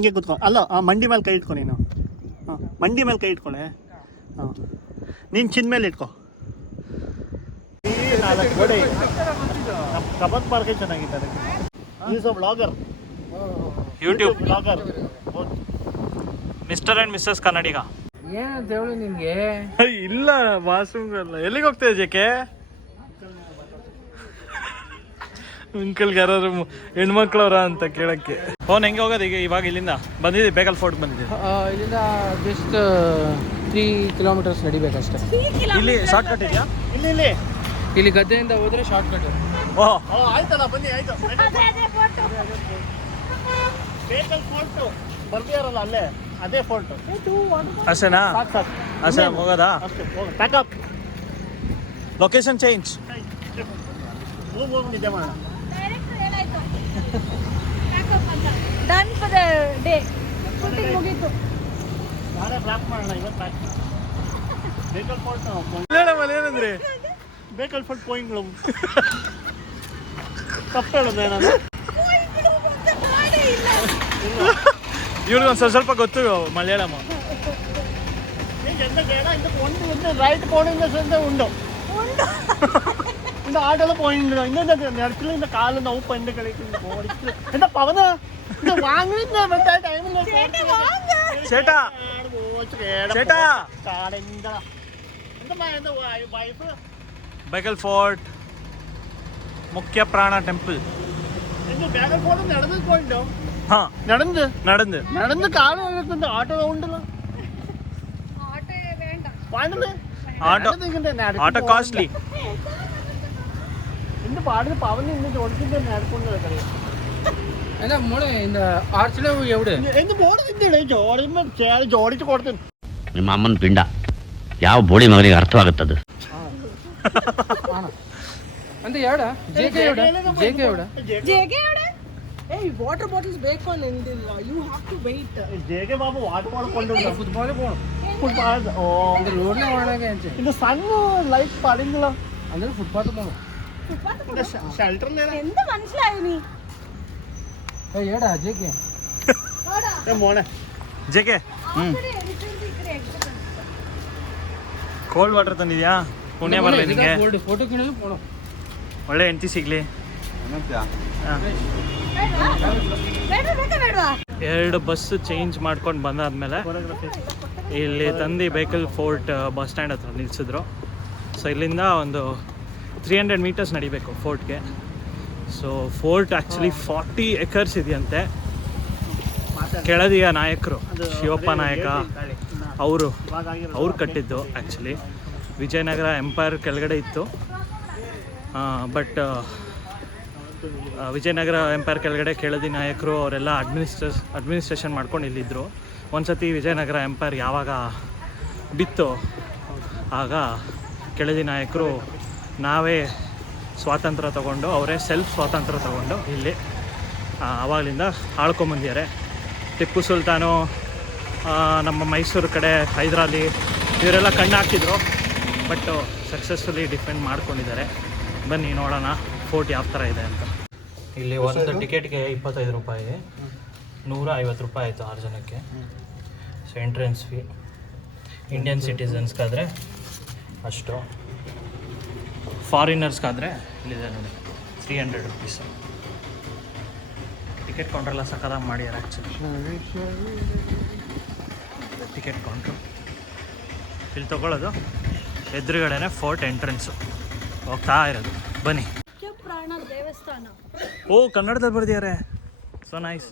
ಹಿಂಗೆ ಕುತ್ಕೊ ಅಲ್ಲ ಆ ಮಂಡಿ ಮೇಲೆ ಕೈ ಇಟ್ಕೊ ನೀನು. ಹಾಂ ಮಂಡಿ ಮೇಲೆ ಕೈ ಇಟ್ಕೊಳ್ಳೆ ಹಾಂ. ನೀನು ಚಿನ್ ಮೇಲೆ ಇಟ್ಕೊ. ಕಬತ್ ಪಾರ್ಕೆ ಚೆನ್ನಾಗಿದ್ದಾರೆ. Is a blogger YouTube blogger mister and missus Kannadiga ಏನಂತ ಹೇಳು ನಿಮಗೆ ಇಲ್ಲ ಅಲ್ಲ ಎಲ್ಲಿಗೆ ಹೋಗ್ತಾ ಜೆಕೆ ಅಂಕಲ್ಗೆ ಯಾರಾದ್ರು ಹೆಣ್ಮಕ್ಳವ್ರ ಅಂತ ಕೇಳಕ್ಕೆ. ಫೋನ್ ಹೆಂಗೆ ಹೋಗೋದು ಈಗ ಇವಾಗ ಇಲ್ಲಿಂದ? ಬಂದಿದ್ದೀವಿ ಬೇಕಲ್ ಫೋರ್ಟ್ ಬಂದಿದ್ದೀವಿ ಇಲ್ಲಿಂದ ಜಸ್ಟ್ ತ್ರೀ ಕಿಲೋಮೀಟರ್ಸ್ ನಡಿಬೇಕಷ್ಟೇ. ಇಲ್ಲಿ ಶಾರ್ಟ್ ಕಟ್ ಇದೆಯಾ? ಇಲ್ಲಿ ಇಲ್ಲಿ. ಇಲ್ಲಿ ಗದ್ದೆಯಿಂದ ಹೋದ್ರೆ ಶಾರ್ಟ್ ಕಟ್ ಓಹ್ ಓ ಆಯ್ತಲ್ಲ ಬನ್ನಿ ಆಯ್ತು ಬೇಕಲ್ ಫೋರ್ಟು. ಬರ್ತೀಯಾರಲ್ಲ ಅಲ್ಲೇ ಅದೇ ಫೋರ್ಟು. ಅಷ್ಟೇನಾ ಸಾಕು ಸಾಕು. ಅಷ್ಟೇ ಹೋಗೋದಾ? ಅಷ್ಟೇ ಹೋಗಿ ಪ್ಯಾಕಪ್ ಲೊಕೇಶನ್ ಚೇಂಜ್ ಹೋಗಿ ಹೋಗಿ ನಿದ್ದೆ ಮಾಡೋಣ. ಡನ್ ಫಾರ್ ಡೇ ಮುಗೀತು ನಾಳೆ ಬ್ಲಾಕ್ ಮಾಡೋಣ ಇವತ್ತು ಬೇಕಲ್ ಫೋರ್ಟ್ ಹೇಳಮ್ಮ ಏನಂದ್ರೆ ಬೇಕಲ್ ಫೋರ್ಟ್ ಪೋಯಿಂಗ್ಗಳು ತಪ್ಪು ಹೇಳೋದು ನಾನು ಇವ್ರಿಗೊಂದು ಸ್ವಲ್ಪ ಗೊತ್ತು ಮಲಯಾಳಂ ಒಂದು ಒಂದು ರೈಟ್ ಕೋಣಿಂದ ಸಂದ ಉಂಡು ಉಂಡು இந்த ஆட்டோல போயிட்டு இந்த இந்த இடத்துல இந்த காலில் நோவு பண்ணிட்டு கிடைக்கும் என்ன பவனா இந்த வாங்கினா டைம்ல ചേട്ടാ ചേട്ടാ. ബഗൽ ഫോർട്ട്. മുഖ്യ പ്രാണ ടെമ്പിൾ. നടന്ന് നടന്ന്? നടന്ന്. കാലുണ്ട് ഓട്ടോ ഉണ്ടല്ലോ ഓട്ടോ ഓട്ടോ കോസ്റ്റ്ലി ആട്ടോ ആട്ടോ ಕಾಸ್ಟ್ಲಿ എന്റെ പാടിന് പവന് ഇന്ന് ജോലിച്ചിട്ട് നേർക്കൊണ്ട് കളയാം അല്ല മോളെ இந்த ആർച്ചിലെ എവിടെ എന്ത് ബോർഡ് തിന്നിടേ ജോഡിമ്മ ചേർ ജോഡിച്ച് കൊടുത്തു ನಿಮ್ಮ ಅಮ್ಮನ ಪಿಂಡ ಯಾವ ಬೋಳಿ ಮಗನಿಗೆ ಅರ್ಥವಾಗುತ್ತದು ಅಂತ ಎವಡ ಜೆ ಕೆ ಎವಡ ಜೆ ಕೆ ಎವಡ ಜೇಗೆ ಏಯ್ ವಾಟರ್ ಬಾಟಲ್ಸ್ ಬೇಕು ಅನ್ನಿಲ್ಲ you have to wait JK Babu water ball കൊണ്ടുവന്നു ഫുട്ബോൾ പോകണം ഫുട്ബോൾ ഓ இந்த ரோட்ல வாடகை ஆச்சு ഇത് സണ്ണ് ലൈറ്റ് പടിഞ്ഞല്ലോ ಅಂದ್ರೆ ಫುಟ್ಪಾತ್ போகணும் ഷെൽട്ടർ എന്ത് മനസ്സിലായി നീ ಏ ಏಡ ಜೆ ಕೆ മോനെ ಜೆಕೆ ಹ್ಮ್ ಕೋಲ್ಡ್ ವಾಟರ್ ತಂದಿದ್ಯಾ ಪುಣ್ಯ ಬರಲಿ ನಿಂಗೆ ಫೋಟೋ ಕಿಣಲು ಪೋಣ ಒಳ್ಳೆ ಹೆಂಡತಿ ಸಿಗ್ಲಿ ಹಾ. ಬೇಡ ಬೇಡ ಬೇಡವಾ ಎರಡು ಬಸ್ ಚೇಂಜ್ ಮಾಡ್ಕೊಂಡು ಬಂದಾದ್ಮೇಲೆ ಇಲ್ಲಿ ತಂದು ಬೇಕಲ್ ಫೋರ್ಟ್ ಬಸ್ ಸ್ಟ್ಯಾಂಡ್ ಹತ್ರ ನಿಲ್ಸಿದ್ರು ಸೊ ಇಲ್ಲಿಂದ ಒಂದು ತ್ರೀ ಹಂಡ್ರೆಡ್ ಮೀಟರ್ಸ್ ನಡಿಬೇಕು ಫೋರ್ಟ್ಗೆ. So fort actually forty acres ಇದೆಯಂತೆ. ಕೆಳದಿಯ ನಾಯಕರು ಶಿವಪ್ಪ ನಾಯಕ ಅವರು ಅವ್ರು ಕಟ್ಟಿದ್ದು ಆ್ಯಕ್ಚುಲಿ ವಿಜಯನಗರ ಎಂಪೈರ್ ಕೆಳಗಡೆ ಇತ್ತು. ಬಟ್ ವಿಜಯನಗರ ಎಂಪೈರ್ ಕೆಳಗಡೆ ಕೆಳದಿ ನಾಯಕರು ಅವರೆಲ್ಲ ಅಡ್ಮಿನಿಸ್ಟ್ರೇಸ್ ಅಡ್ಮಿನಿಸ್ಟ್ರೇಷನ್ ಮಾಡ್ಕೊಂಡು ಇಲ್ಲಿದ್ದರು ಒಂದ್ಸತಿ ವಿಜಯನಗರ ಎಂಪೈರ್ ಯಾವಾಗ ಬಿತ್ತು ಆಗ ಕೆಳದಿ ನಾಯಕರು ನಾವೇ ಸ್ವಾತಂತ್ರ್ಯ ತಗೊಂಡು ಅವರೇ ಸೆಲ್ಫ್ ಸ್ವಾತಂತ್ರ್ಯ ತಗೊಂಡು ಇಲ್ಲಿ ಆ, ಆವಾಗಲಿಂದ ಆಳ್ಕೊಂಬಂದಿದ್ದಾರೆ ಟಿಪ್ಪು ಸುಲ್ತಾನು ನಮ್ಮ ಮೈಸೂರು ಕಡೆ ಹೈದರಾಲಿ ಇವರೆಲ್ಲ ಕಣ್ಣು ಹಾಕಿದ್ರು ಬಟ್ ಸಕ್ಸಸ್ಫುಲಿ ಡಿಫೆಂಡ್ ಮಾಡ್ಕೊಂಡಿದ್ದಾರೆ. ಬನ್ನಿ ನೋಡೋಣ ಫೋರ್ಟ್ ಯಾವ ಥರ ಇದೆ ಅಂತ. ಇಲ್ಲಿ ಒಂದು ಟಿಕೆಟ್ಗೆ ಇಪ್ಪತ್ತೈದು ರೂಪಾಯಿ ನೂರ ಐವತ್ತು ರೂಪಾಯಿ ಆಯಿತು ಆರು ಜನಕ್ಕೆ. ಸೊ ಎಂಟ್ರೆನ್ಸ್ ಫೀ ಇಂಡಿಯನ್ ಸಿಟಿಸನ್ಸ್ಗಾದರೆ ಅಷ್ಟು. ಫಾರಿನರ್ಸ್ಗಾದರೆ ಇಲ್ಲಿದೆ ನೋಡಿ ತ್ರೀ ಹಂಡ್ರೆಡ್ ರುಪೀಸ್ ಟಿಕೆಟ್ ಕೌಂಟ್ರೆಲ್ಲ ಸಕ್ಕದಾಗಿ ಮಾಡ್ಯಾರ ಆ್ಯಕ್ಚುಲಿ ಟಿಕೆಟ್ ಕೌಂಟ್ರು ಇಲ್ಲಿ ತೊಗೊಳ್ಳೋದು ಎದುರುಗಡೆನೆ ಫೋರ್ಟ್ ಎಂಟ್ರೆನ್ಸು ಹೋಗ್ತಾ ಇರೋದು. ಬನ್ನಿ. ದೇವಸ್ಥಾನ. ಓ ಕನ್ನಡದಲ್ಲಿ ಬರ್ದಿದ್ದಾರೆ. ಸೊ ನೈಸ್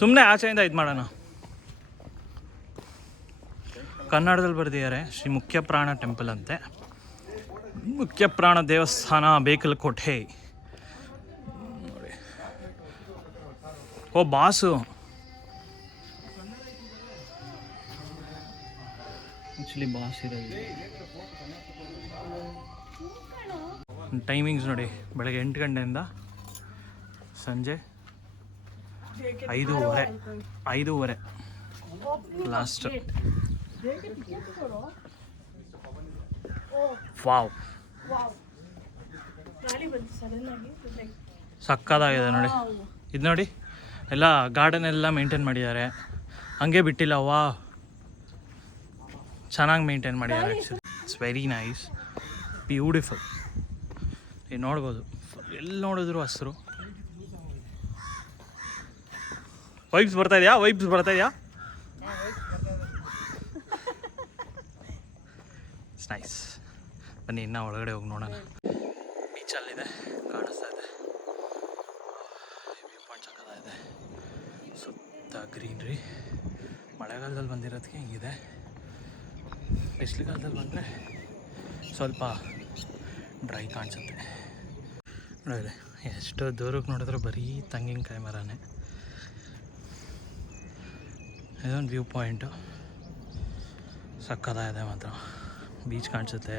ಸುಮ್ಮನೆ ಆಚೆಯಿಂದ ಇದು ಮಾಡೋಣ. ಕನ್ನಡದಲ್ಲಿ ಬರೆದಿದ್ದಾರೆ, ಶ್ರೀ ಮುಖ್ಯ ಪ್ರಾಣ ಟೆಂಪಲ್ ಅಂತೆ. ಮುಖ್ಯ ಪ್ರಾಣ ದೇವಸ್ಥಾನ ಬೇಕಲ್ ಕೋಟೆ. Oh, boss. ಆ್ಯಕ್ಚುಲಿ ಬಾಸ್ ಇರೋದು ಟೈಮಿಂಗ್ಸ್ ನೋಡಿ, ಬೆಳಗ್ಗೆ ಎಂಟು ಗಂಟೆಯಿಂದ ಸಂಜೆ ಐದೂವರೆ ಐದೂವರೆ. Last wow. ಸಕ್ಕದಾಗಿದೆ ನೋಡಿ. ಇದು ನೋಡಿ. ಎಲ್ಲ ಗಾರ್ಡನ್ ಎಲ್ಲ ಮೇಂಟೈನ್ ಮಾಡಿದ್ದಾರೆ. ಹಂಗೆ ಬಿಟ್ಟಿಲ್ಲ ವಾ ಚೆನ್ನಾಗಿ ಮೇಂಟೈನ್ ಮಾಡಿದ್ದಾರೆ ಇಟ್ಸ್ ವೆರಿ ನೈಸ್ ಬ್ಯೂಟಿಫುಲ್ ನೀವು ನೋಡ್ಬೋದು. ಎಲ್ಲಿ ನೋಡಿದ್ರು ಹಸಿರು? ವೈಬ್ಸ್ ಬರ್ತಾ ಇದೆಯಾ? ವೈಬ್ಸ್ ಬರ್ತಾ ಇದೆಯಾ? ಇಟ್ಸ್ ನೈಸ್ ಬನ್ನಿ ಇನ್ನೂ ಒಳಗಡೆ ಹೋಗಿ ನೋಡೋಣ. ಬೀಚಲ್ಲಿದೆ ಕಾಣಿಸ್ತಾ ಇದೆ. ವ್ಯೂ ಪಾಯಿಂಟ್ ಇದೆ. ಸುತ್ತ ಗ್ರೀನ್ರಿ ಮಳೆಗಾಲದಲ್ಲಿ ಬಂದಿರೋದಕ್ಕೆ ಹಿಂಗಿದೆ. ಬಿಸಿಲುಗಾಲದಲ್ಲಿ ಬಂದರೆ ಸ್ವಲ್ಪ ಡ್ರೈ ಕಾಣಿಸುತ್ತೆ. ನೋಡಿದ್ರೆ ಎಷ್ಟು ದೂರಕ್ಕೆ ನೋಡಿದ್ರೆ ಬರೀ ತೆಂಗಿನಕಾಯಿ ಮರನೇ ಇದೊಂದು ವ್ಯೂ ಪಾಯಿಂಟು ಸಕ್ಕತ್ತಾಗಿದೆ ಮಾತ್ರ. ಬೀಚ್ ಕಾಣಿಸುತ್ತೆ.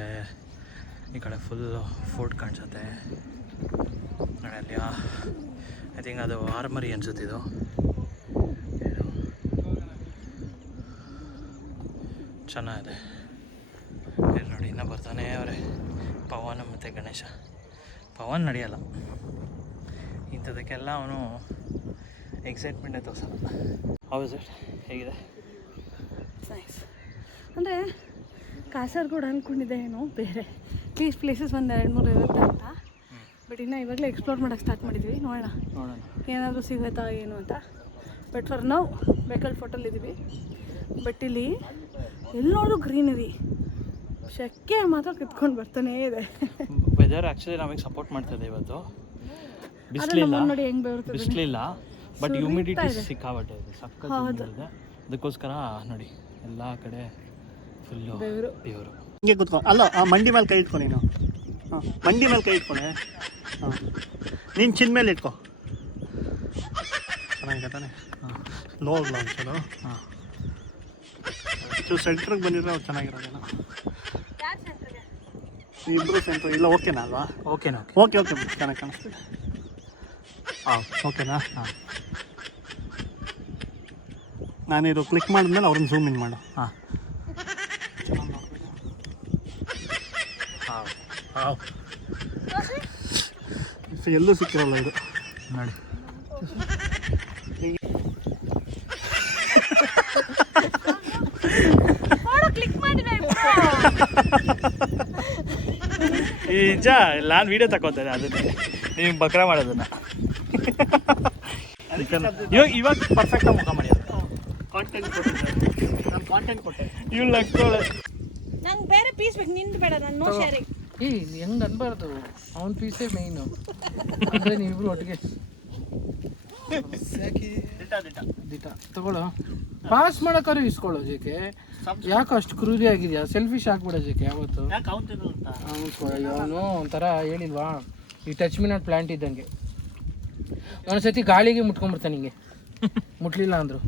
ಈ ಕಡೆ ಫುಲ್ಲು ಫೋರ್ಟ್ ಕಾಣಿಸುತ್ತೆ. ಅಲ್ಲಿ ಐ ಥಿಂಕ್ ಅದು ಆರ್ಮರಿ ಅನ್ಸುತ್ತೆ ಇದು. ಏನು? ಚೆನ್ನಾಗಿದೆ. ಇಲ್ಲಿ ನೋಡಿ, ಇನ್ನೂ ಬರ್ತಾನೆ ಅವರೇ. ಪವನ್ ಮತ್ತು ಗಣೇಶ. ಪವನ್ ನಡೆಯಲ್ಲ. ಇಂಥದಕ್ಕೆಲ್ಲ ಅವನು ಎಕ್ಸೈಟ್ಮೆಂಟೇ ತೋರಿಸಲ್ಲ. ಹೌದು ಸರ್ ಹೇಗಿದೆ? ಅಂದರೆ ಕಾಸರಗೋಡು ಅಂದ್ಕೊಂಡಿದ್ದೆ ಏನು ಬೇರೆ. ಪ್ಲೀಸ್ ಪ್ಲೇಸಸ್ ಒಂದು ಎರಡು ಮೂರು ಇರುತ್ತೆ ಅಂತ. ಬಟ್ ಇನ್ನು ಇವಾಗಲೇ ಎಕ್ಸ್ಪ್ಲೋರ್ ಮಾಡೋಕೆ ಸ್ಟಾರ್ಟ್ ಮಾಡಿದ್ವಿ. ನೋಡೋಣ. ನೋಡೋಣ. ಏನಾದರೂ ಸಿಗುತ್ತಾ ಏನು ಅಂತ. ಬಟ್ ಫಾರ್ ನಾವು ಬೇಕಲ್ ಫೋಟೋಲ್ ಇದ್ದೀವಿ ಬಟ್ ಇಲ್ಲಿ ಎಲ್ಲಿ ನೋಡು ಗ್ರೀನರಿ ಶಕ್ಕೆ ಮಾತ್ರ ಕಿತ್ಕೊಂಡು ಬರ್ತಾನೇ ಇದೆ. ವೆದರ್ ಆ್ಯಕ್ಚುಲಿ ನಮಗೆ ಸಪೋರ್ಟ್ ಮಾಡ್ತದೆ ಇವತ್ತು. ಬಿಸಿಲಿಲ್ಲ. ನೋಡಿ ಹೆಂಗೆ ಬರುತ್ತೆ ಬಿಸಿಲಿಲ್ಲ. But humidity. ಸಿಕ್ಕಾಬಟ್ಟೆ ಇದೆ. ಸಕ್ಕ ಅದಕ್ಕೋಸ್ಕರ ನೋಡಿ ಎಲ್ಲ ಕಡೆ ಫುಲ್ಲು ಬೆವರು. ದೇವರು ಹಿಂಗೆ ಕೂತ್ಕೊ. ಅಲ್ಲ ಆ ಮಂಡಿ ಮೇಲೆ ಕೈ ಇಟ್ಕೊ ನೀನು. ಹಾಂ ಮಂಡಿ ಮೇಲೆ ಕೈ ಇಟ್ಕೊಳೆ ಹಾಂ. ನೀನು ಚಿನ್ ಮೇಲೆ ಇಟ್ಕೊ. ಚೆನ್ನಾಗಿದೆ ತಾನೆ? ಹಾಂ. ಲೋ ಆಗ್ಲ ಒಂಚೂರು. ಹಾಂ. ಸೆಂಟ್ರಿಗೆ ಬಂದಿದ್ರೆ ಅವ್ರು ಚೆನ್ನಾಗಿರೋದಿಲ್ಲ. ಇಬ್ಬರು ಸೆಂಟ್ರ್ ಇಲ್ಲ ಓಕೆನಾ ಅಲ್ವಾ? ಓಕೆನಾ ಓಕೆ ಓಕೆ ಓಕೆ ಚೆನ್ನಾಗಿ ಕಾಣಿಸ್ತಿದೆ ಹಾಂ ಓಕೆನಾ ಹಾಂ. ನಾನಿದು ಕ್ಲಿಕ್ ಮಾಡಿದ್ಮೇಲೆ ಅವ್ರನ್ನ ಝೂಮ್ ಇನ್ ಮಾಡು. ಹಾಂ. ಹಾಂ ಎಲ್ಲೂ ಸಿಕ್ಕಿರಲ್ಲ ಇದು. ನೋಡಿ. ಈ ನಿಜ ನಾನು ವಿಡಿಯೋ ತಗೋತೇನೆ ಅದನ್ನೇ ನೀವು ಬಕ್ರ ಮಾಡೋದನ್ನ. ಇವಾಗ ಇವಾಗ ಪರ್ಫೆಕ್ಟಾಗಿ ಮುಖ ಮಾಡಿ ಕಾಂಟೆಂಟ್ ನಾನು ಕಾಂಟೆಂಟ್ ಕೊಟ್ಟೆ. ಇವ್ಳು ನಗ್ತಾಳೆ ನಂಗೆ ಬೇರೆ ಪೀಸ್ ಬೇಕು ನಿಂದು ಬೇಡ ನಾನು ನೋ ಶೇರಿಂಗ್ ಏ ಹೆಂಗೆ ಅನ್ಬಾರ್ದು? ಅವನ ಪೀಸೇ ಮೇಯ್ನು ಅಂದರೆ ನೀವಿಬ್ರು ಒಟ್ಟಿಗೆ. ದಿಟ ತಗೊಳ್ಳೋ. ಪಾಸ್ ಮಾಡಕ್ಕಾರು ಇಸ್ಕೊಳ್ಳೋ ಜೇಕೆ ಯಾಕೆ ಅಷ್ಟು ಕ್ರೂರಿ ಸೆಲ್ಫಿ ಸೆಲ್ಫಿಶ್ ಆಗ್ಬಿಡ ಜೇಕೆ ಯಾವತ್ತು? ಯಾಕೆ ಅವನು ಒಂಥರ ಹೇಳಿಲ್ವಾ? ಈ ಟಚ್ ಮಿನಟ್ ಪ್ಲಾಂಟ್ ಇದ್ದಂಗೆ. ಒಂದ್ಸತಿ ಗಾಳಿಗೆ ಮುಟ್ಕೊಂಡ್ಬಿಡ್ತಾನೆ ಹಿಂಗೆ ಮುಟ್ಲಿಲ್ಲ ಅಂದ್ರು.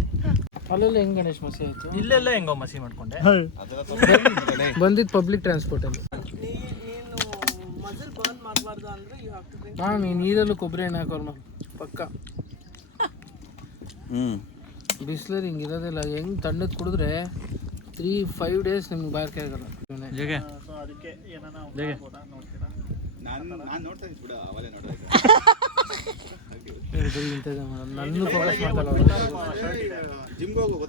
ಅಲ್ಲೆಲ್ಲ ಹೆಂಗ್ ಗಣೇಶ್ ಮಸಿ ಆಯ್ತು? ಇಲ್ಲೆಲ್ಲ ಹೆಂಗೋ ಮಸಿ ಮಾಡ್ಕೊಂಡೆ. ಬಂದಿದ್ದು ಪಬ್ಲಿಕ್ ಟ್ರಾನ್ಸ್ಪೋರ್ಟಲ್ಲಿ ನೀನು ಮಸಲ್ ಮಾಡಬಾರ್ದು ಅಂದ್ರೆ ಯು ಹ್ಯಾವ್ ಟು ಡ್ರಿಂಕ್ ಈ ನೀರಲ್ಲೂ ಕೊಬ್ಬರಿ ಎಣ್ಣೆ ಹಾಕೋರ್ಮ ಪಕ್ಕ. ಬಿಸ್ಲರ್ ಹಿಂಗೆ ಇರೋದಿಲ್ಲ ಹೆಂಗ್ ತಣ್ಣದ್ ಕುಡಿದ್ರೆ ತ್ರೀ ಫೈವ್ ಡೇಸ್ ನಿಮ್ಗೆ ಬಾರ್ಕೆ ಆಗಲ್ಲ. ಹೇಗೆ ಸೊ ಅದಕ್ಕೆ ಏನಾನ ನೋಡ್ತೀರಾ? ನಾನು ನಾನು ನೋಡ್ತಾ ಇದ್ದೀನಿ ಜಿಮ್ಗೆ ಹೋಗು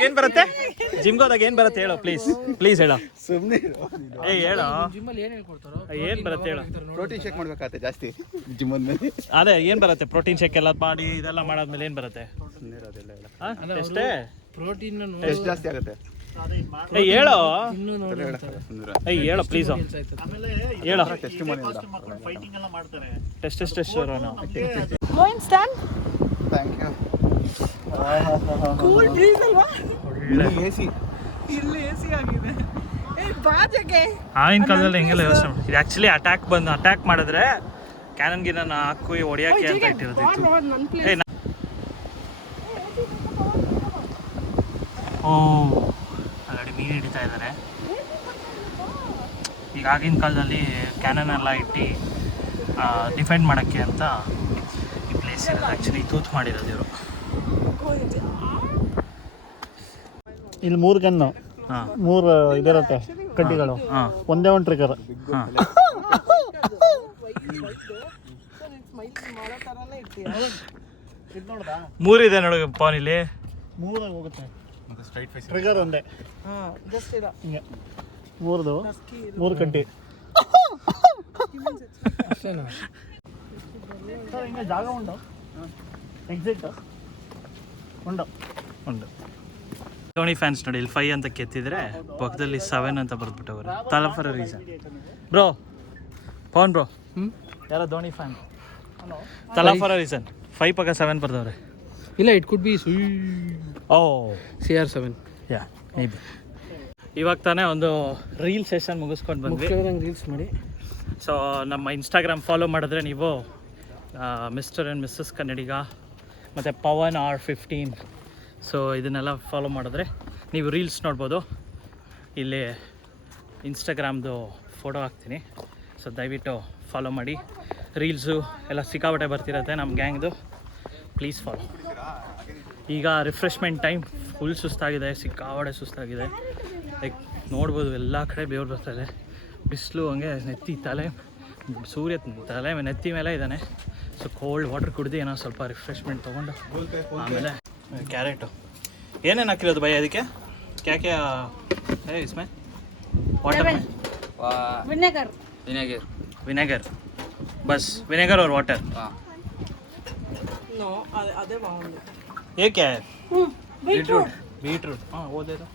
ಏನ್ ಬರುತ್ತೆ ಜಿಮ್ಗೆ ಏನು ಬರುತ್ತೆ ಹೇಳು ಪ್ಲೀಸ್ ಪ್ಲೀಸ್ ಹೇಳು ಸುಮ್ಮನೆ ಏ ಹೇಳು ಏನ್ ಬರುತ್ತೆ ಹೇಳು ಪ್ರೋಟೀನ್ ಶೇಕ್ ಮಾಡ್ಬೇಕಾಗತ್ತೆ ಜಾಸ್ತಿ ಜಿಮ್ ಅಂದ್ಮೇಲೆ ಅದೇ ಏನ್ ಬರುತ್ತೆ ಪ್ರೋಟೀನ್ ಶೇಕ್ ಎಲ್ಲ ಮಾಡಿ ಇದೆಲ್ಲ ಮಾಡಾದ್ಮೇಲೆ ಏನು ಬರುತ್ತೆ ಎಷ್ಟೇ ಪ್ರೋಟೀನ್ ಜಾಸ್ತಿ ಆಗುತ್ತೆ. ಹೇಳು? ಹೇಳೋ. ಪ್ಲೀಸ್ ಆಮೇಲೆ ಹೇಳು ಫೈಟಿಂಗ್ ಎಲ್ಲ ಮಾಡ್ತಾರೆ. Test test test going stand thank you cool breeze ಅಲ್ವಾ? ಎ ಸಿ ಇಲ್ಲಿ ಎಸಿ ಆಗಿದೆ. ಆಗಿನ ಕಾಲದಲ್ಲಿ ಹೆಂಗೆಲ್ಲ ಯೋಚನೆ ಮಾಡಿ ಇದು ಆ್ಯಕ್ಚುಲಿ ಅಟ್ಯಾಕ್ ಬಂದು ಅಟ್ಯಾಕ್ ಮಾಡಿದ್ರೆ ಕ್ಯಾನನ್ ಗಿನ ಹಾಕಿ ಹೊಡಿಯೋಕ್ಕೆ ಅಂತ ಇಟ್ಟಿರೋದಿತ್ತು ಓ. ಹಿಡಿತಾ ಇದ್ದಾರೆ ಈಗ ಆಗಿನ ಕಾಲದಲ್ಲಿ ಕ್ಯಾನನ್ ಎಲ್ಲ ಇಟ್ಟು ಡಿಫೆಂಡ್ ಮಾಡೋಕ್ಕೆ ಅಂತ ಈ ಪ್ಲೇಸ್ ಇರೋದು ಆ್ಯಕ್ಚುಲಿ ತೂತು ಮಾಡಿರೋದು ಇವರು. ಇಲ್ಲಿ ಮೂರು ಗನ್ನು ಹಾಂ. ಮೂರು ಇದಿರತ್ತೆ ಕಡ್ಡಿಗಳು. ಒಂದೇ ಒಂದು ಟ್ರಿಗರ್ ಮೂರಿದೆ ನೋಡಿ ಪಾನ್ ಇಲ್ಲಿ. ಮೂರಾಗಿ ಹೋಗುತ್ತೆ. ಮತ್ತೆ ಸ್ಟ್ರೈಟ್ ಫೇಸ್ ಟ್ರಿಗರ್ ಒಂದೇ. ಜಸ್ಟ್ ಇರೋ ಹಿಂಗೆ. ಮೂರ್ದು. ಮೂರು ಅಷ್ಟೇನಾ? ಸರ್ ಹಿಂಗೆ ಜಾಗ ಉಂಟು ಎಕ್ಸಿಟ್ ಉಂಟು ಉಂಟು ಟೋನಿ ಫ್ಯಾನ್ಸ್ ನೋಡಿ ಇಲ್ಲಿ ಫೈವ್ ಅಂತ ಕೆತ್ತಿದ್ರೆ ಪಕ್ಕದಲ್ಲಿ ಸೆವೆನ್ ಅಂತ ಬರೆದ್ಬಿಟ್ಟವ್ರೆ. Thala for reason bro Pavan bro ಹ್ಞೂ ಯಾರೋ Dhoni fan Thala for reason five ಪಕ್ಕ ಸೆವೆನ್ ಬರ್ದವ್ರೆ. ಇಲ್ಲ it could be ಸುಯ್ O C R seven yeah maybe ಇವಾಗ ತಾನೇ ಒಂದು ರೀಲ್ ಸೆಷನ್ ಮುಗಿಸ್ಕೊಂಡು ಬಂದ್ವಿ. ರೀಲ್ಸ್ ಮಾಡಿ. ಸೊ ನಮ್ಮ ಇನ್ಸ್ಟಾಗ್ರಾಮ್ ಫಾಲೋ ಮಾಡಿದ್ರೆ ನೀವು ಮಿಸ್ಟರ್ ಆ್ಯಂಡ್ ಮಿಸ್ಸಸ್ ಕನ್ನಡಿಗ ಮತ್ತು ಪವನ್ ಆರ್ ಫಿಫ್ಟೀನ್ ಸೊ ಇದನ್ನೆಲ್ಲ ಫಾಲೋ ಮಾಡಿದ್ರೆ ನೀವು ರೀಲ್ಸ್ ನೋಡ್ಬೋದು. ಇಲ್ಲಿ ಇನ್ಸ್ಟಾಗ್ರಾಮ್ದು ಫೋಟೋ ಹಾಕ್ತೀನಿ. ಸೊ ದಯವಿಟ್ಟು ಫಾಲೋ ಮಾಡಿ. ರೀಲ್ಸು ಎಲ್ಲ ಸಿಕ್ಕಾಪಟ್ಟೆ ಬರ್ತಿರತ್ತೆ ನಮ್ಮ ಗ್ಯಾಂಗ್ದು. ಪ್ಲೀಸ್ ಫಾಲೋ ಈಗ ರಿಫ್ರೆಶ್ಮೆಂಟ್ ಟೈಮ್ ಫುಲ್ ಸುಸ್ತಾಗಿದೆ ಸಿಕ್ಕಾಪಟ್ಟೆ ಸುಸ್ತಾಗಿದೆ. ಲೈಕ್ ನೋಡ್ಬೋದು ಎಲ್ಲ ಕಡೆ ಬೇವ್ರು ಇದೆ. ಬಿಸಿಲು ಹಂಗೆ ನೆತ್ತಿ ತಲೆ ಸೂರ್ಯ ತಲೆ ನೆತ್ತಿ ಮೇಲೆ ಇದ್ದಾನೆ. ಸೊ ಕೋಲ್ಡ್ ವಾಟರ್ ಕುಡಿದು ಏನೋ ಸ್ವಲ್ಪ ರಿಫ್ರೆಶ್ಮೆಂಟ್ ತೊಗೊಂಡು ಆಮೇಲೆ ಕ್ಯಾರೆಟು ಏನೇನು ಹಾಕಿರೋದು ಬೈ ಅದಕ್ಕೆ? ಕ್ಯಾಕೆ ಇಸ್ಮೆ. ವಾಟರ್ ವಿನೆಗರ್ ವಿನೆಗರ್ ವಿನೆಗರ್ ಬಸ್ ವಿನೆಗರ್ ಅವ್ರ ವಾಟರ್ ಏಕೆ? ಬೀಟ್ರೂಟ್ ಬೀಟ್ರೂಟ್ ಹಾಂ ಓದೇದು.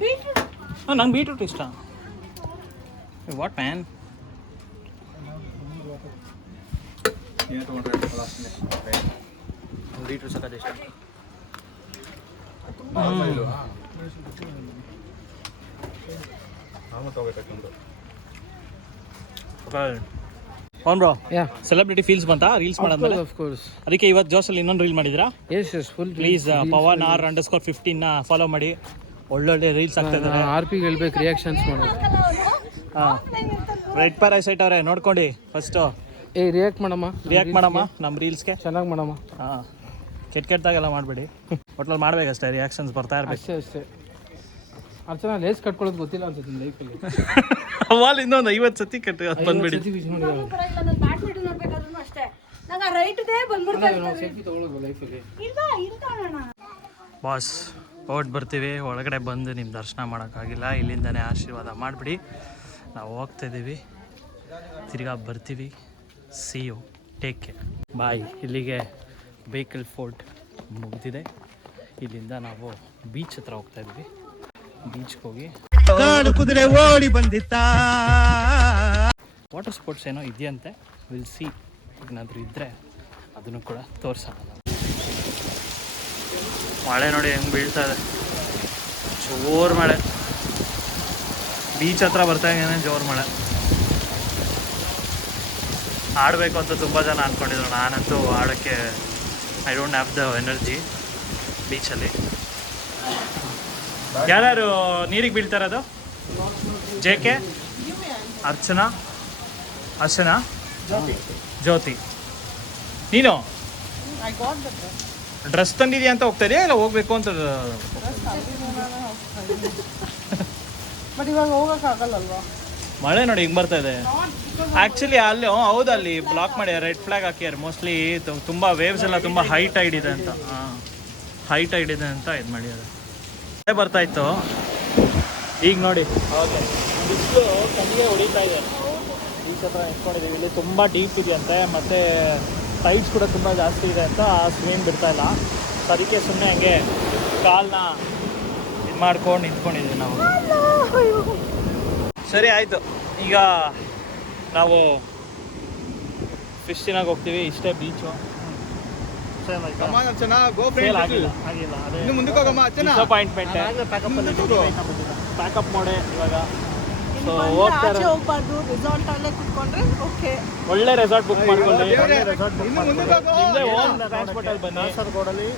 ಬೀಟ್ರೂಟ್ ಹಾಂ ನಂಗೆ ಬೀಟ್ರೂಟ್ ಇಷ್ಟ. ವಾಟ್ ಮ್ಯಾನ್ ಏನು ತೊಗೊಂಡ್ರೆ ಬೀಟ್ರೂಟ್ ಸಕ್ಕತ್ ಇಷ್ಟ. ನಾವು ತಗೋಬೇಕಂದು ಅವ್ನು ಬ್ರೋ ಯಾ ಸೆಲೆಬ್ರಿಟಿ ಫೀಲ್ಸ್ ಬಂತಾ? ರೀಲ್ಸ್ ಮಾಡಾದ್ಮೇಲೆ ಆಫ್ ಕೋರ್ಸ್ ಅದಕ್ಕೆ ಇವತ್ತು ಜೋಸಲ್ಲಿ ಇನ್ನೊಂದು ರೀಲ್ ಮಾಡಿದ್ರಾ yes yes full please Pavan R underscore ಫಿಫ್ಟೀನ್ನ follow ಮಾಡಿ. ಒಳ್ಳೊಳ್ಳೆ ರೀಲ್ಸ್ ಆಗ್ತಾ ಇದ್ದಾರೆ ಆರ್ ಪಿ ಹೇಳ್ಬೇಕು ರಿಯಾಕ್ಷನ್ಸ್ ಮಾಡೋದು. ಹಾಂ. ರೆಡ್ ಪ್ಯಾರಸೈಟ್ ಅವರೇ ನೋಡ್ಕೊಂಡು ಫಸ್ಟು ಏ ರಿಯಾಕ್ಟ್ ಮಾಡಮ್ಮ. ರಿಯಾಕ್ಟ್ ಮಾಡಮ್ಮ ನಮ್ಮ ರೀಲ್ಸ್ಗೆ ಚೆನ್ನಾಗಿ ಮಾಡಮ್ಮ. ಹಾಂ. ಕೆಟ್ಟ ಕೆಟ್ಟದಾಗೆಲ್ಲ ಮಾಡಬೇಡಿ. ಒಟ್ನಲ್ಲಿ ಮಾಡ್ಬೇಕಷ್ಟೇ ರಿಯಾಕ್ಷನ್ಸ್ ಬರ್ತಾ ಇರ್ಬೇಕು. ಅಷ್ಟೇ ಅಷ್ಟೇ. ಅರ್ಚನಾ ಲೇಸ್ ಕಟ್ಕೊಳ್ಳೋದು ಗೊತ್ತಿಲ್ಲ ಅನ್ಸುತ್ತೆ ಲೈಫಲ್ಲಿ ಅವಾಲ್ ಇನ್ನೊಂದು ಐವತ್ತು ಸತಿ ಕಟ್ಟು ಅದು ಬಂದ್ಬಿಡಿ. ಬಾಸ್ ಓಟ್ ಬರ್ತೀವಿ. ಒಳಗಡೆ ಬಂದು ನಿಮ್ಮ ದರ್ಶನ ಮಾಡೋಕ್ಕಾಗಿಲ್ಲ. ಇಲ್ಲಿಂದನೇ ಆಶೀರ್ವಾದ ಮಾಡಿಬಿಡಿ. ನಾವು ಹೋಗ್ತಾ ಇದ್ದೀವಿ. ತಿರ್ಗಾ ಬರ್ತೀವಿ. See you take care bye ಇಲ್ಲಿಗೆ ಬೇಕಲ್ ಫೋರ್ಟ್ ಮುಗಿದಿದೆ. ಇಲ್ಲಿಂದ ನಾವು ಬೀಚ್ ಹತ್ರ ಹೋಗ್ತಾ ಇದ್ವಿ ಬೀಚ್ಗೆ ಹೋಗಿ ಕುದುರೆ ಓಡಿ ಬಂದಿತ್ತ? ವಾಟರ್ ಸ್ಪೋರ್ಟ್ಸ್ ಏನೋ ಇದೆಯಂತೆ. ವಿಲ್ ಸಿ ಏನಾದರೂ ಇದ್ದರೆ ಅದನ್ನು ಕೂಡ ತೋರಿಸೋಣ. ಮಳೆ ನೋಡಿ ಹೆಂಗೆ ಬೀಳ್ತಾ ಇದೆ. ಜೋರು ಮಳೆ. ಬೀಚ್ ಹತ್ರ ಬರ್ತಾ ಇದ್ದೇನೆ ಜೋರು ಮಳೆ. ಆಡಬೇಕು ಅಂತ ತುಂಬ ಜನ ಅಂದ್ಕೊಂಡಿದ್ರು ನಾನಂತೂ ಆಡೋಕ್ಕೆ I don't have the energy ಬೀಚಲ್ಲಿ. ಯಾರ್ಯಾರು ನೀರಿಗೆ ಬೀಳ್ತಾ ಇರೋದು? J K Archana? ಅರ್ಚನಾ? ಜ್ಯೋತಿ. ನೀನು? ಡ್ರೆಸ್ ತಂದಿದ್ಯಾ ಅಂತ ಹೋಗ್ತಾ ಇದೆಯಾ ಇಲ್ಲ ಹೋಗ್ಬೇಕು ಅಂತ? ಬಟ್ ಇವಾಗ ಹೋಗೋಕ್ಕಾಗಲ್ಲಲ್ವಾ ಮಳೆ ನೋಡಿ ಹಿಂಗೆ ಬರ್ತಾ ಇದೆ. ಆ್ಯಕ್ಚುಲಿ ಅಲ್ಲಿ ಹ್ಞೂ ಹೌದು ಅಲ್ಲಿ ಬ್ಲಾಕ್ ಮಾಡಿ ರೆಡ್ ಫ್ಲಾಗ್ ಹಾಕ್ಯಾರ ಮೋಸ್ಟ್ಲಿ ತುಂಬ ವೇವ್ಸ್ ಎಲ್ಲ ತುಂಬ ಹೈ ಟೈಡ್ ಇದೆ ಅಂತ. ಹಾಂ ಹೈ ಟೈಡ್ ಇದೆ ಅಂತ ಇದು ಮಾಡಿ ಮಳೆ ಬರ್ತಾ ಇತ್ತು. ಈಗ ನೋಡಿ. ಓಕೆ ಬಿಸಿಲು ಕಣ್ಣಿಗೆ ಹೊಡಿತಾ ಇದೆ. ಈ ಸತ್ರ ಇಟ್ಕೊಂಡಿದ್ದೀವಿ ಇಲ್ಲಿ ತುಂಬ ಡೀಪ್ ಇದೆಯಂತೆ. ಮತ್ತು ಟೈಡ್ಸ್ ಕೂಡ ತುಂಬ ಜಾಸ್ತಿ ಇದೆ ಅಂತ ಸ್ಕ್ರೀನ್ ಬಿಡ್ತಾ ಇಲ್ಲ. ಸೊ ಅದಕ್ಕೆ ಸುಮ್ಮನೆ ಹಂಗೆ ಕಾಲನ್ನ ಇದು ಮಾಡ್ಕೊಂಡು ನಿಂತ್ಕೊಂಡಿದ್ದೀವಿ ನಾವು. ಸರಿ ಆಯಿತು. ಈಗ ನಾವು ಫಿಶ್ ತಿನ್ನಾಗ ಹೋಗ್ತೀವಿ. ಇಷ್ಟೇ ಬೀಚು ಅಲ್ಲಿ ಪ್ಯಾಕಪ್ ಮಾಡಿ ಇವಾಗ. ಸೊ ಹೋಗ್ತಾರೆ ಆಚೆ ಹೋಗ್ಬಾರ್ದು ರೆಸಾರ್ಟ್ ಅಲ್ಲೇ ಕುತ್ಕೊಂಡ್ರೆ ಓಕೆ ಒಳ್ಳೆ ರೆಸಾರ್ಟ್ ಬುಕ್ ಮಾಡ್ಕೊಂಡು ಇಲ್ಲೇ ಓನ್ ಟ್ರಾನ್ಸ್ಪೋರ್ಟಲ್ಲಿ ಬನ್ನಿ. ಕಾಸರಗೋಡಲ್ಲಿ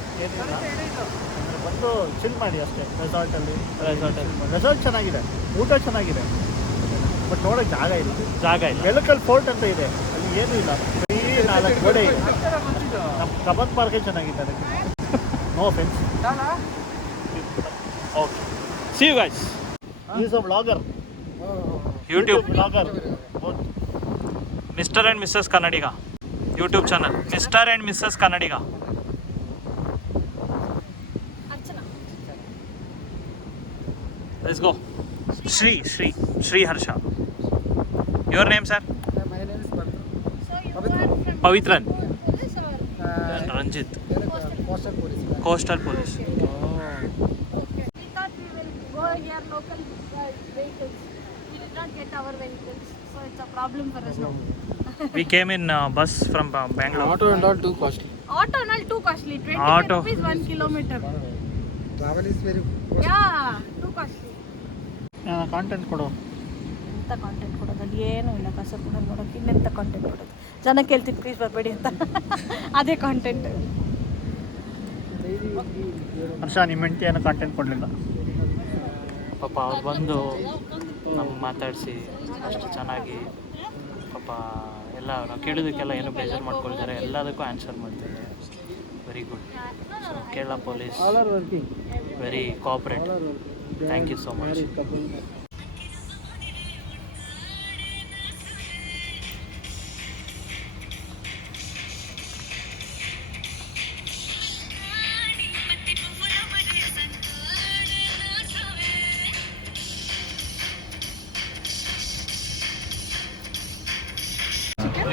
ಬಂದು ಚಿಲ್ ಮಾಡಿ ಅಷ್ಟೇ ರೆಸಾರ್ಟಲ್ಲಿ ರೆಸಾರ್ಟಲ್ಲಿ ರೆಸಾರ್ಟ್ ಚೆನ್ನಾಗಿದೆ. ಊಟ ಚೆನ್ನಾಗಿದೆ. ಬಟ್ ನೋಡೋಕೆ ಜಾಗ ಇಲ್ಲ. ಜಾಗ ಇಲ್ಲ. ಎಲಕಲ್ ಫೋರ್ಟ್ ಅಂತ ಇದೆ. ಅಲ್ಲಿ ಏನೂ ಇಲ್ಲ. ಬರೀ ನಾಲ್ಕು ಗೋಡೆ ಇದೆ. ನಮ್ಮ ಕಬನ್ ಪಾರ್ಕೆ ಚೆನ್ನಾಗಿದೆ ಅದಕ್ಕೆ. No fence okay see you guys is a blogger YouTube blogger mister and missus Kannadiga YouTube channel mister and missus Kannadiga Archana let's go Shri Shri Shri Harsha your name sir Pavithran Ranjith coastal police We thought we will go here local uh, vehicles. We get our vehicles, so it's a problem for us now. We came in bus from Bangalore auto and all too costly Auto not too costly. Twenty Auto. rupees one kilometer. Yeah, too costly. Content ಕೊಡು. ಎಂಥ content ಕೊಡೋದು? ಏನೂ ಇಲ್ಲ. ಕಸ ಕೂಡ ನೋಡೋಕೆ ಇನ್ನೆಂಥ content ಕೊಡೋದು? ಜನ ಕೇಳ್ತೀನಿ ಪ್ಲೀಸ್ ಬರಬೇಡಿ ಅಂತ. ಅದೇ ಕಾಂಟೆಂಟ್ ಹರ್ಷ ನಿಮ್ಮ ಹೆಂಡತಿ ಏನೋ ಕಾಂಟೆಂಟ್ ಕೊಡಲಿಲ್ಲ. ಪಾಪ ಅವ್ರು ಬಂದು ನಮ್ಗೆ ಮಾತಾಡಿಸಿ ಅಷ್ಟು ಚೆನ್ನಾಗಿ ಪಾಪ ಎಲ್ಲ ನಾವು ಕೇಳೋದಕ್ಕೆಲ್ಲ ಏನು ಬೇಜಾರು ಮಾಡ್ಕೊಳ್ತಾರೆ, ಎಲ್ಲದಕ್ಕೂ ಆನ್ಸರ್ ಮಾಡ್ತಾರೆ. Very good so Kerala police very cooperate thank you so much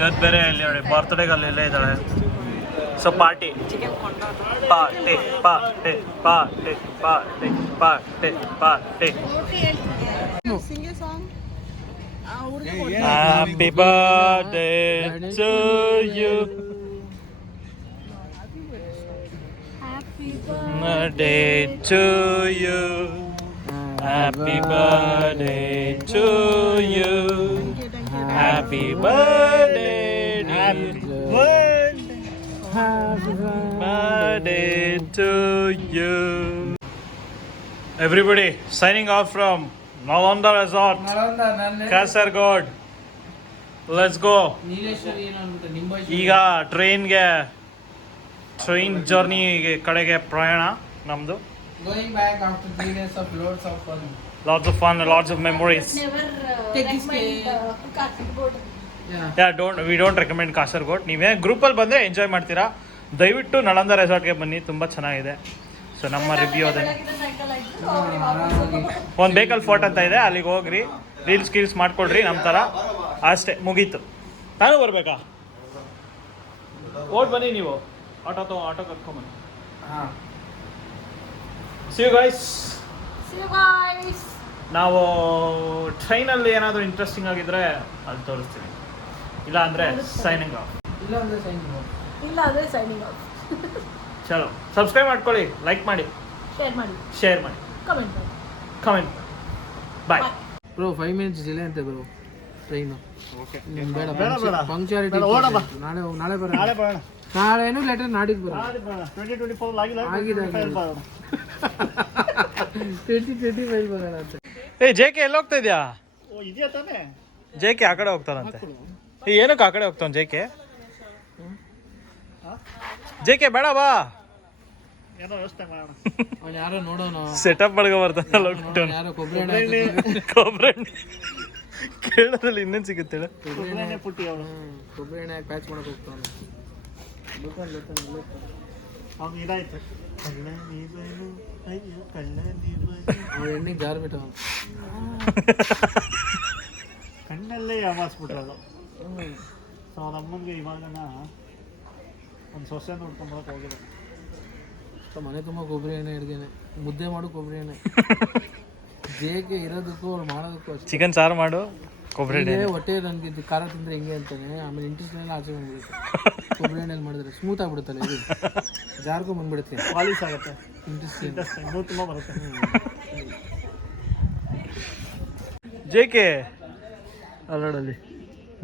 ಇವತ್ತು ಬೇರೆ ಇಲ್ಲಿ ನೋಡಿ ಬರ್ತ್ಡೇಗೆ ಅಲ್ಲಿ ಇಲ್ಲೇ ಇದ್ದಾಳೆ. So party party party party party party party. Happy birthday to you birthday to you happy birthday to you happy birthday birthday to you. Everybody signing off from Nalanda Resort, Kasargod. Let's go. Nileshwari ಏನು ಅಂದ್ಬಿಟ್ಟು ನಿಂಬಾಯಿ ಈಗ ಟ್ರೈನ್ಗೆ train journey ಕಡೆಗೆ ಪ್ರಯಾಣ ನಮ್ಮದು going back after three days of loads of fun of fun lots of memories Take this yeah don't we don't recommend Kasaragod ನೀವೇ ಗ್ರೂಪಲ್ಲಿ ಬಂದರೆ enjoy ಮಾಡ್ತೀರಾ? ದಯವಿಟ್ಟು ನಳಂದ ರೆಸಾರ್ಟ್ಗೆ ಬನ್ನಿ ತುಂಬ ಚೆನ್ನಾಗಿದೆ. ಸೊ ನಮ್ಮ ರಿವ್ಯೂ ಅದನ್ನು ಒಂದು ಬೇಕಲ್ ಫೋರ್ಟ್ ಅಂತ ಇದೆ ಅಲ್ಲಿಗೆ ಹೋಗ್ರಿ. ರೀಲ್ಸ್ ಗೀಲ್ಸ್ ಮಾಡ್ಕೊಳ್ರಿ ನಮ್ಮ ಥರ ಅಷ್ಟೇ ಮುಗೀತು. ನಾನು ಬರಬೇಕಾ? ಓಟ್ ಬನ್ನಿ ನೀವು. ಆಟೋ ತಗೋ ಆಟೋ ಕರ್ಕೊಂಬನ್ನಿ. ಹಾಂ. See you guys See you guys. ನಾವು ಟ್ರೈನಲ್ಲಿ ಏನಾದರೂ ಇಂಟ್ರೆಸ್ಟಿಂಗ್ ಆಗಿದ್ರೆ ಅಲ್ಲಿ ತೋರಿಸ್ತೀನಿ. ಇಲ್ಲ ಅಂದರೆ ಸೈನಿಂಗ್ ಆಫ್ ಇಲ್ಲ ಅಂದ್ರೆ ಆಫ್ ಇಲ್ಲ ಅಂದರೆ ಸೈನಿಂಗ್ ಔಟ್ ಚಲೋ. ಸಬ್ಸ್ಕ್ರೈಬ್ ಮಾಡ್ಕೊಳ್ಳಿ ಲೈಕ್ ಮಾಡಿ. ಶೇರ್ ಮಾಡಿ. ಶೇರ್ ಮಾಡಿ. ಕಮೆಂಟ್ ಮಾಡಿ. Comment bye bro five minutes delay ಅಂತೆ ಬ್ರೋ ಟ್ರೈನು ಓಕೆ ಬೇಡ, ಬೇಡ. ಪಂಕ್ಚುಯಾಲಿಟಿ ಬೇಡ, ಓಡ ಬಾ. ನಾಳೆ ನಾಳೆ ಬರೋಣ. ನಾಳೆ ಬರೋಣ. ನಾಳೆನೂ ಲೆಟರ್ ನಾಡಿದ್ದು ಬರೋಣ. ಟ್ವೆಂಟಿ ಟ್ವೆಂಟಿ ಫೋರ್ ಆಗಿಲ್ಲ. ಆಗಿದೆ, 25 ಆಗಿದೆ. ಬರೋಣ. ಟ್ವೆಂಟಿ ಟ್ವೆಂಟಿ ಫೈವ್ ಬರೋಣ ಅಂತ. ಏ ಜೆ ಕೆ ಎಲ್ಲಿ ಹೋಗ್ತಾ ಇದೆಯಾ? ಓ ಇದೆಯಾ ತಾನೇ? ಜೆ ಕೆ ಆ ಕಡೆ ಹೋಗ್ತಾನಂತೆ. ಏ ಏನಕ್ಕೆ ಆ ಕಡೆ ಹೋಗ್ತಾನೆ ಜೆ ಕೆ ಜೆ ಕೆ ಬೇಡ ಬಾ. ಯಾರೋ ನೋಡೋಣ ಸೆಟಪ್ ಮಾಡ್ಕೊ ಬರ್ತಾನಲ್ಲ ಕೊಬ್ಬರಿ ಕೇಳೋದ್ರಲ್ಲಿ ಇನ್ನೇನು ಸಿಗುತ್ತೆ ಪುಟ್ಟಿ ಅವನು ಕೊಬ್ಬರಿ ಎಣ್ಣೆ ಪ್ಯಾಚ್ ಮಾಡಕ್ಕೆ ಹೋಗ್ತಾನೆ. ಅವ್ನು ಇದಾಯ್ತು. ಎಣ್ಣೆಗೆ ಜಾರ್ಬಿಟ್ಟು ಕಣ್ಣಲ್ಲೇ ಯಾವಾಸ್ಬಿಟ್ರದು. ಅದು ಸೊ ಅವ್ರ ಅಮ್ಮನಿಗೆ ಇವಾಗನ ಒಂದು ಸೊಸೆ ನೋಡ್ಕೊಂಬರಕ್ಕೆ ಹೋಗಿಲ್ಲ ಸೊ ಮನೆ ತುಂಬ ಕೊಬ್ಬರಿ ಎಣ್ಣೆ ಹಿಡ್ದೇನೆ ಮುದ್ದೆ ಮಾಡು ಕೊಬ್ಬರಿ ಎಣ್ಣೆ. ಜೇಕೆ ಇರೋದಕ್ಕೂ ಅವ್ರು ಮಾಡೋದಕ್ಕೂ ಚಿಕನ್ ಸಾರು ಮಾಡು. ಕೊಬ್ಬರಿ ಎಣ್ಣೆ ಹೊಟ್ಟೆ ನನಗೆ ಇದು ಖಾರ ತಿಂದರೆ ಹಿಂಗೆ ಅಂತಾನೆ ಆಮೇಲೆ ಇಂಟ್ರೆಸ್ಟ್ನೆಲ್ಲ ಆಚೆ ಬಂದ್ಬಿಡುತ್ತೆ ಕೊಬ್ಬರಿ ಎಣ್ಣೆಲಿ ಮಾಡಿದ್ರೆ ಸ್ಮೂತ್ ಆಗ್ಬಿಡುತ್ತಲ್ಲ ಇದು? ಜಾರ್ಗೂ ಬಂದ್ಬಿಡುತ್ತೆ. ಪಾಲಿಶ್ ಆಗುತ್ತೆ. ಇಂಟ್ರೆಸ್ಟ್ ಇಂಟ್ರೆಸ್ಟ್ ತುಂಬ ಬರುತ್ತೆ. ಜೆ ಕೆ ಅಲ್ಲೋಡಲ್ಲಿ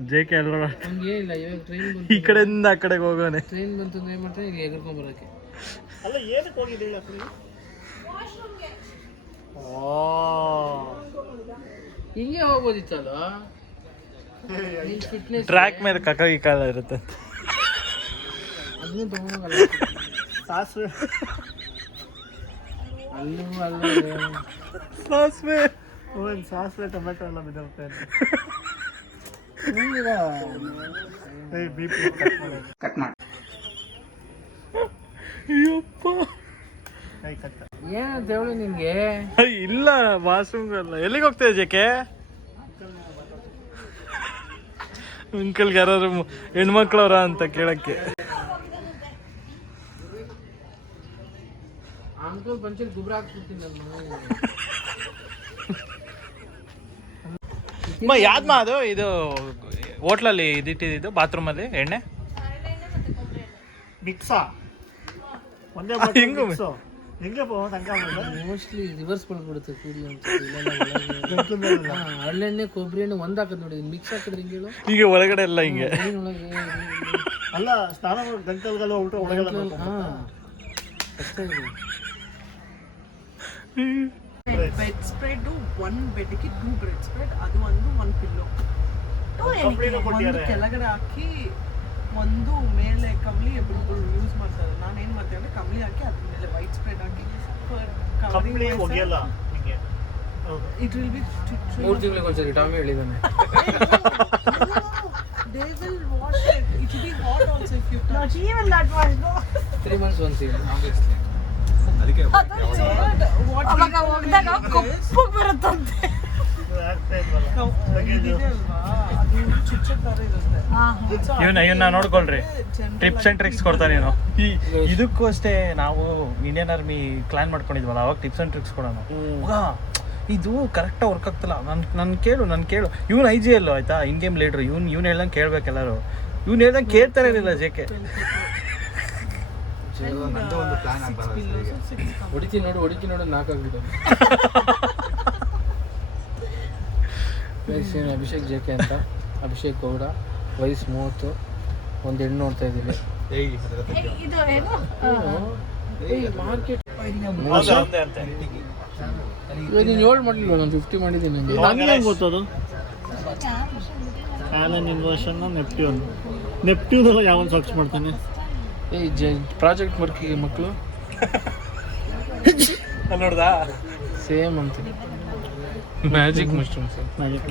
ಜೆ ಕೆ ಅಲ್ಲೋಡ ನಮ್ಗೆ ಏನಿಲ್ಲ ಇವಾಗ ಟ್ರೈನ್ ಬಂದು ಈ ಕಡೆಯಿಂದ ಆ ಕಡೆಗೆ ಹೋಗೋನೆ. ಟ್ರೈನ್ ಬಂತು ಏನು ಮಾಡ್ತಾರೆ ಈಗ ಎಗರ್ಕೊಂಡು ಬರೋಕ್ಕೆ ಅಲ್ಲ ಏನಕ್ಕೆ ಹೋಗಿದೆ ಹೇಳಿ ಅಪ್ಪ? ನೀವು? ಓ. ಹಿಂಗೆ ಹೋಗ್ಬೋದಿತ್ತಲ್ಲ ಫಿಟ್ನೆಸ್ ಟ್ರ್ಯಾಕ್ ಮೇಲೆ ಕಕ್ಕ ಕಾಲ ಇರುತ್ತೆ. ಅದನ್ನು ತಗೊಂಡೋಗಲ್ಲ ಸಾಸಿವೆ. ಅಲ್ಲೂ ಅಲ್ಲ ಸಾಸಿವೆ. ಒಂದು ಸಾಸಿವೆ ಟೊಮೆಟೊ ಎಲ್ಲ ಬಿದ್ದಿರುತ್ತೆ ಕಟ್ ಮಾಡಿ. ಕೈ ಕಟ್ಟ ಏನಂತ ದೇವಳು ನಿಮಗೆ ಇಲ್ಲ ವಾಶ್ರೂಮ್ ಎಲ್ಲಿಗೆ ಹೋಗ್ತಾ ಜೆಕೆ ಅಂಕಲ್ಗೆ ಯಾರು ಹೆಣ್ಮಕ್ಳವ್ರ ಅಂತ ಕೇಳಕ್ಕೆ. ಅಂಕಲ್ ಪಂಚಲ್ ಗುಬ್ರ ಹಾಕ್ಬಿಡ್ತೀನಿ ನಾನು ಅಮ್ಮ ಯಾವ್ದಮ್ಮ ಅದು? ಇದು ಹೋಟ್ಲಲ್ಲಿ ಇದಿಟ್ಟಿದ್ದು ಬಾತ್ರೂಮಲ್ಲಿ ಎಣ್ಣೆ? ಮಿಕ್ಸಾ? ಒಂದೇ ಹೆಂಗು? ಹೆಂಗೆ ತನಕ ಮೋಸ್ಟ್ಲಿ ರಿವರ್ಸ್ ಮಾಡ್ಬಿಡುತ್ತೆ ಕೂದಲು ಅಂತ. ಹಳ್ಳೆಣ್ಣೆ ಕೊಬ್ಬರಿ ಎಣ್ಣೆ ಒಂದ್ ಹಾಕದ್ ನೋಡಿ ಮಿಕ್ಸ್ ಹಾಕಿದ್ರೆ ಹಿಂಗೆ ಹೇಳು? ಈಗ ಒಳಗಡೆ ಎಲ್ಲ ಹಿಂಗೆ. ಅಲ್ಲ ಸ್ನಾನ ಗಂಟಲ್ಗೆಲ್ಲ ಊಟ ಒಳಗೆಲ್ಲ ಹಾ. ಇದೆ. ಬೆಡ್ ಸ್ಪ್ರೆಡ್ ಒನ್ ಬೆಡ್ಗೆ ಟೂ ಬೆಡ್ ಸ್ಪ್ರೆಡ್ ಅದು ಒಂದು ಒಂದು ಪಿಲ್ಲೋ. ಕೆಳಗಡೆ ಹಾಕಿ ಒಂದು ಮೇಲೆ ಕಮ್ಲಿ ಒಬ್ಬರು ಯೂಸ್ ಮಾಡ್ತಾರೆ. ನಾನು ಏನು ಮಾಡ್ತೇನೆ ಅಂದ್ರೆ ಕಮ್ಲಿ ಹಾಕಿ ಅದ್ರ ಮೇಲೆ ವೈಟ್ ಸ್ಪ್ರೆಡ್ ಹಾಕಿ. ಒಗೆಯಲ್ಲ ಇಟ್ ವಿಲ್ ಬಿ ಮೂರು ತಿಂಗಳಿಗೆ ಒಂದ್ಸರಿ ಟಾಮಿ ಹೇಳಿದ್ದಾನೆ they will wash it it be hot also if you wash no months ತಿಂಗಳು ಅವಾಗ ಹೋಗ್ದಾಗ ಕಪ್ಪಗೆ ಬರುತ್ತಂತೆ. ಇವನ್ನ ಇವನ್ನ ನೋಡ್ಕೊಳ್ರಿ. ಟ್ರಿಪ್ಸ್ ಟಿಪ್ಸ್ ಅಂಡ್ ಟ್ರಿಕ್ಸ್ ಕೊಡ್ತಾನೆ ನೀನು ಈ ಇದಕ್ಕೂ ಅಷ್ಟೇ ನಾವು ಇಂಡಿಯನ್ ಆರ್ಮಿ ಕ್ಲಾನ್ ಮಾಡ್ಕೊಂಡಿದ್ವಲ್ಲ ಅವಾಗ ಟಿಪ್ಸ್ ಅಂಡ್ ಟ್ರಿಕ್ಸ್ ಕೊಡೋಣ ಇದು ಕರೆಕ್ಟಾಗಿ ವರ್ಕ್ ಆಗ್ತಲ್ಲ. ನನ್ ನನ್ ಕೇಳು ನನ್ ಕೇಳು. ಇವ್ನು ಐ ಜಿ ಎಲ್ಲೋ ಆಯ್ತಾ? ಇನ್ ಗೇಮ್ ಲೀಡ್ರು ಇವ್ನು ಇವ್ನು ಹೇಳ್ದಂಗೆ ಕೇಳ್ಬೇಕು ಎಲ್ಲರೂ. ಇವ್ನು ಹೇಳ್ದಂಗೆ ಕೇಳ್ತಾನೆ ಇರಲಿಲ್ಲ ಜೆಕೆ ಕೆ ಒಂದು ಪ್ಲಾನ್ ಆಗ್ಬಾರ್ದು ಹೊಡಿತೀನಿ ನೋಡು ಹೊಡಿತೀನಿ ನೋಡು ನಾಲ್ಕಾಗ್ಬಿಟ್ಟು ಏನು ಅಭಿಷೇಕ್ ಜೆ ಕೆ ಅಂತ ಅಭಿಷೇಕ್ ಗೌಡ ವಯಸ್ಸು ಮೂವತ್ತು ಒಂದು ಹೆಣ್ಣು ನೋಡ್ತಾ ಇದ್ದೀವಿ. ಮಾರ್ಕೆಟ್ ಇವಾಗ ನೀನು ಏಳು ಮಾಡಲಿಲ್ಲ ನಾನು ಫಿಫ್ಟಿ ಮಾಡಿದ್ದೀನಿ ನನಗೆ ನಂಗೆ ಹೆಂಗ್ ಗೊತ್ತದು? ಆಲನ್ ಇನ್ವರ್ಷನ್ ನೆಪ್ಟ್ಯೂನ್ ನೆಪ್ಟ್ಯೂನ್ ಎಲ್ಲ ಯಾವನ್ ಸರ್ಚ್ ಮಾಡ್ತಾನೆ? ಏಯ್ ಜ ಪ್ರಾಜೆಕ್ಟ್ ವರ್ಕಿಗೆ ಮಕ್ಕಳು? ನೋಡ್ದಾ? ಸೇಮ್ ಅಂತ ಮ್ಯಾಜಿಕ್ ಮಶ್ರೂಮ್ಸ್ ಮ್ಯಾಜಿಕ್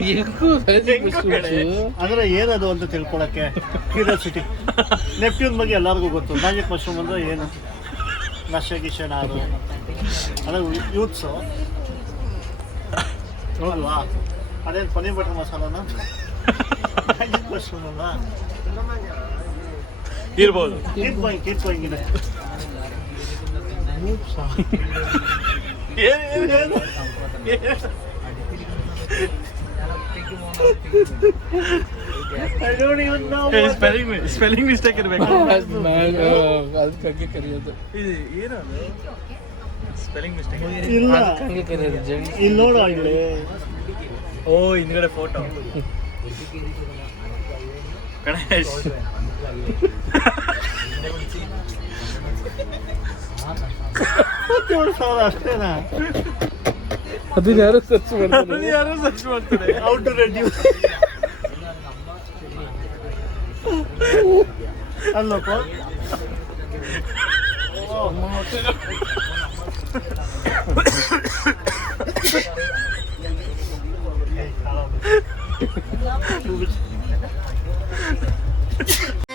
ಹೆಂಗೂ ಮ್ಯಾಜಿಕ್ ಅಂದ್ರೆ ಏನದು ಅಂತ ತಿಳ್ಕೊಳಕ್ಕೆ ಕ್ಯೂರಿಯಾಸಿಟಿ ನೆಪ್ಟ್ಯೂನ್ ಬಗ್ಗೆ ಎಲ್ಲರಿಗೂ ಗೊತ್ತು. ಮ್ಯಾಜಿಕ್ ಮಶ್ರೂಮ್ ಅಂದ್ರೆ ಏನು? ನಶ ಗಿಶನ ಅದು ಅದೇ ಯೂತ್ಸು ನೋಡಲ್ವಾ ಅದೇನು ಪನ್ನೀರ್ ಬಟರ್ ಮಸಾಲಾನ? ಮ್ಯಾಜಿಕ್ ಮಶ್ರೂಮ್ ಅಲ್ಲ ಇರ್ಬೋದು ಕೀಪ್ ಗೋಯಿಂಗ್ ಕೀಪ್ ಗೋಯಿಂಗ್ ಇದೆ I don't even know what spelling spelling mistake ಇರಬೇಕು ಅದಕ್ಕೆ ಹಂಗೆ ಕರೆಯೋದು ಏನು ಸ್ಪೆಲ್ಲಿಂಗ್ ಮಿಸ್ಟೇಕ್ ಇಲ್ಲ ಅದಕ್ಕೆ ಹಂಗೆ ಕರೆಯೋದು ಜಡಿ ಇಲ್ಲಿ ನೋಡು ಇಲ್ಲಿ ಓ ಹಿಂದ್ಗಡೆ ಫೋಟೋ ಗಣೇಶ್ ಇಪ್ಪತ್ತೇಳು ಸಾವಿರ ಅಷ್ಟೇನಾ ಹದಿನಾರು ಸರ್ಚ್ ಮಾಡ್ತಾರೆ ಔಟ್ ಸರ್ಚ್ ಮಾಡ್ತಾರೆ ಹೌ ಟು ರೆಡ್ಯೂಸ್ ಅಲ್ಲಪ್ಪ